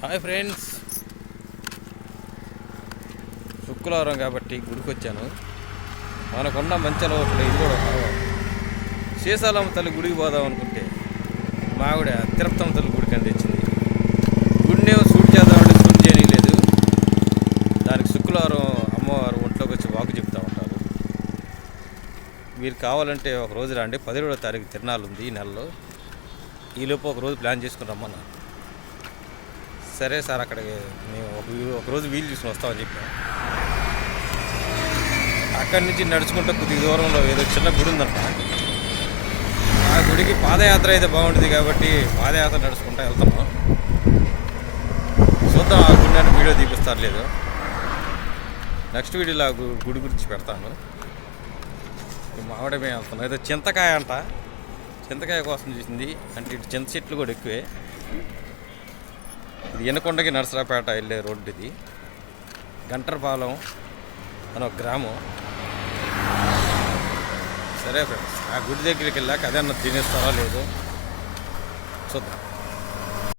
Hi friends, శుక్రవారం కాబట్టి గుడికి వచ్చాను. మనకున్న మంచి అలవాట్లు ఇది కూడా శ్రీశైలం తల్లి గుడికి పోదాం అనుకుంటే మా ఆవిడ తిరుపతమ్మ తల్లి గుడికి అని తెచ్చింది. గుడిని షూట్ చేద్దామంటే షూట్ చేయలేదు. దానికి శుక్రవారం అమ్మవారు ఒంట్లోకి వచ్చి వాకు చెప్తూ ఉంటారు. మీరు కావాలంటే ఒక రోజు రండి, 17వ తారీఖు తిరునాళ్ళు ఉంది ఈ నెలలో. ఈలోపు ఒక రోజు ప్లాన్ చేసుకుని రమ్మన్నా. సరే సార్, అక్కడికి మేము ఒకరోజు వీలు చూసుకుని వస్తామని చెప్పాం. అక్కడి నుంచి నడుచుకుంటే కొద్ది దూరంలో ఏదో చిన్న గుడి ఉందంట. ఆ గుడికి పాదయాత్ర అయితే బాగుంటుంది కాబట్టి పాదయాత్ర నడుచుకుంటూ వెళ్తాము. చూద్దాం ఆ గుడి అని వీడియో తీపిస్తారు లేదు. నెక్స్ట్ వీడియోలో ఆ గుడి గురించి పెడతాను. మావిడ మేము వెళ్తున్నాం. ఏదో చింతకాయ అంట, చింతకాయ కోసం చూసింది. అంటే ఇటు చింత చెట్లు కూడా ఎక్కువే. ఇది ఎనకొండకి నరసరాపేట వెళ్ళే రోడ్డు. ఇది గంటరపాలెం అని ఒక గ్రామం. సరే ఫ్రెండ్స్, ఆ గుడి దగ్గరికి వెళ్ళాక అదన్నా తినేస్తారో లేదో చూద్దాం.